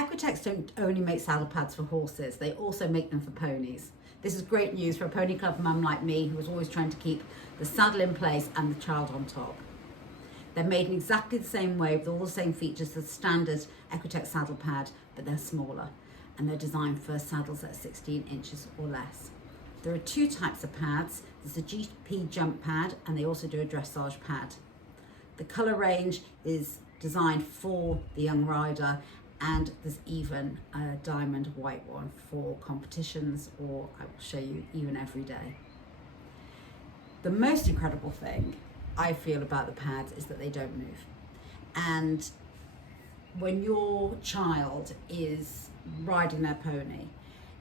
Equitex don't only make saddle pads for horses, they also make them for ponies. This is great news for a pony club mum like me who was always trying to keep the saddle in place and the child on top. They're made in exactly the same way with all the same features as the standard Equitex saddle pad, but they're smaller and they're designed for saddles that are 16 inches or less. There are two types of pads. There's a GP jump pad and they also do a dressage pad. The colour range is designed for the young rider, and there's even a diamond white one for competitions, or I will show you even every day. The most incredible thing I feel about the pads is that they don't move. And when your child is riding their pony,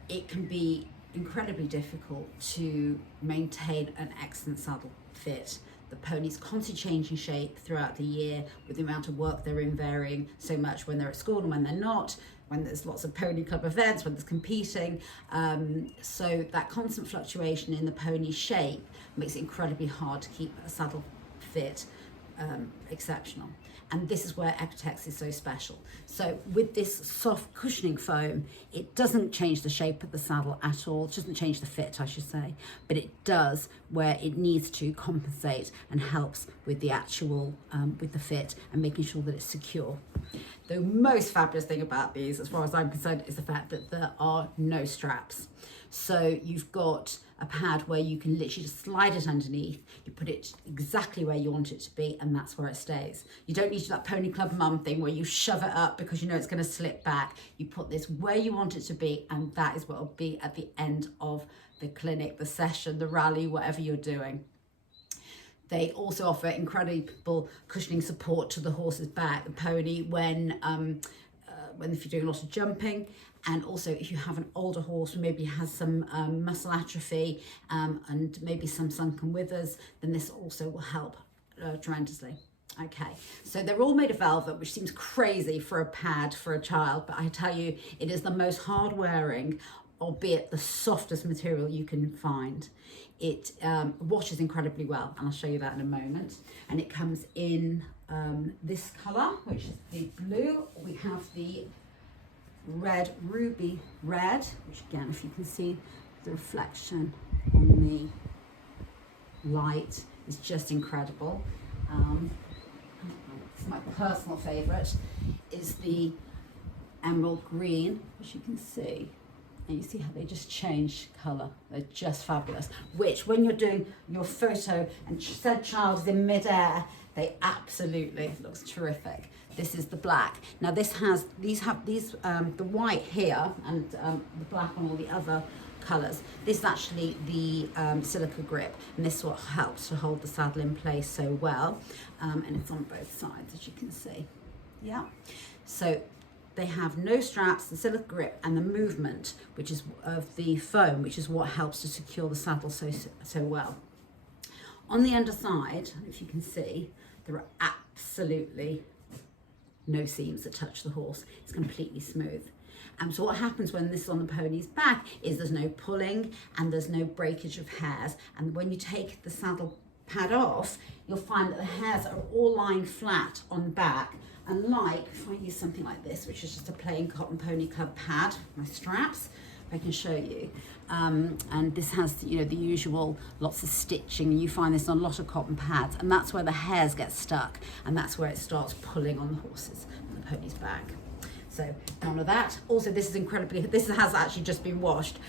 it can be incredibly difficult to maintain an excellent saddle fit. The pony's constantly changing shape throughout the year with the amount of work they're in varying so much when they're at school and when they're not, when there's lots of pony club events, when there's competing. So that constant fluctuation in the pony's shape makes it incredibly hard to keep a saddle fit exceptional. And this is where Equitex is so special. So with this soft cushioning foam, it doesn't change the shape of the saddle at all. It doesn't change the fit, I should say, but it does where it needs to compensate and helps with the actual, with the fit and making sure that it's secure. The most fabulous thing about these, as far as I'm concerned, is the fact that there are no straps. So you've got a pad where you can literally just slide it underneath, you put it exactly where you want it to be, and that's where it stays. You don't need that pony club mum thing where you shove it up because you know it's going to slip back. You put this where you want it to be, and that is what it'll be at the end of the clinic, the session, the rally, whatever you're doing. They also offer incredible cushioning support to the horse's back, the pony, when if you're doing a lot of jumping, and also if you have an older horse who maybe has some muscle atrophy and maybe some sunken withers, then this also will help tremendously. Okay, so they're all made of velvet, which seems crazy for a pad for a child, but I tell you, it is the most hard wearing, albeit the softest material you can find. It washes incredibly well, and I'll show you that in a moment. And it comes in this colour, which is the blue. We have the red, ruby red, which again, if you can see the reflection on the light, is just incredible. My personal favourite is the emerald green, which you can see. And you see how they just change colour. They're just fabulous. Which, when you're doing your photo and said child is in mid-air, they absolutely looks terrific. This is the black. Now this has, the white here and the black on all the other colours. This is actually the silica grip, and this is what helps to hold the saddle in place so well. And it's on both sides, as you can see. Yeah. So they have no straps, the silica grip, and the movement, which is of the foam, which is what helps to secure the saddle so well. On the underside, if you can see, there are absolutely no seams that touch the horse. It's completely smooth. And so what happens when this is on the pony's back is there's no pulling and there's no breakage of hairs. And when you take the saddle pad off, you'll find that the hairs are all lying flat on back. Unlike if I use something like this, which is just a plain cotton pony club pad, my straps, I can show you. And this has, the usual lots of stitching. You find this on a lot of cotton pads, and that's where the hairs get stuck, and that's where it starts pulling on the horses and the pony's back. So none of that. Also, this has actually just been washed,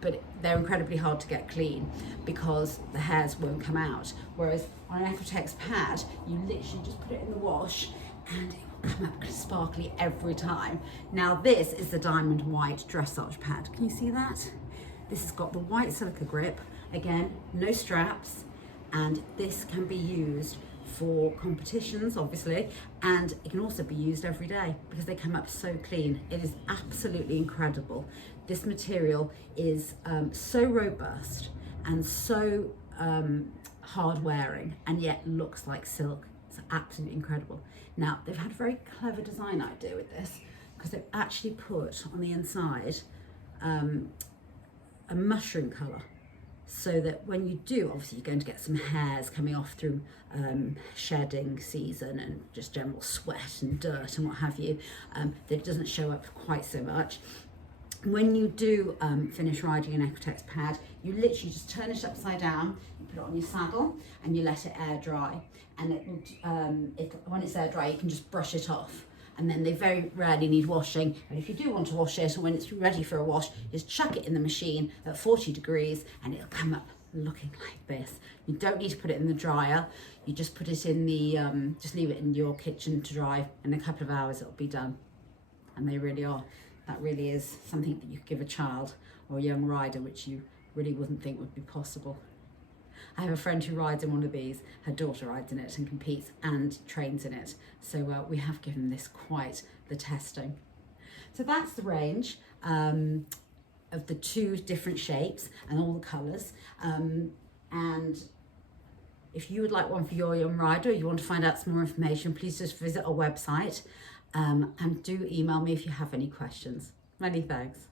but they're incredibly hard to get clean because the hairs won't come out. Whereas on an Equitex pad, you literally just put it in the wash and it will come up sparkly every time. Now this is the diamond white dressage pad. Can you see that? This has got the white silica grip, again, no straps, and this can be used for competitions, obviously, and it can also be used every day because they come up so clean. It is absolutely incredible. This material is so robust and so hard wearing, and yet looks like silk. It's absolutely incredible. Now, they've had a very clever design idea with this because they've actually put on the inside a mushroom colour so that when you do, obviously you're going to get some hairs coming off through shedding season and just general sweat and dirt and what have you, that it doesn't show up quite so much. When you do finish riding an Equitex pad, you literally just turn it upside down, you put it on your saddle and you let it air dry, and when it's air dry you can just brush it off. And then they very rarely need washing. And if you do want to wash it, or when it's ready for a wash, just chuck it in the machine at 40 degrees and it'll come up looking like this. You don't need to put it in the dryer. You just put it in the, just leave it in your kitchen to dry. In a couple of hours it'll be done. And they really are. That really is something that you could give a child or a young rider, which you really wouldn't think would be possible. I have a friend who rides in one of these. Her daughter rides in it and competes and trains in it. So we have given this quite the testing. So that's the range of the 2 different shapes and all the colours. And if you would like one for your young rider, or you want to find out some more information, please just visit our website and do email me if you have any questions. Many thanks.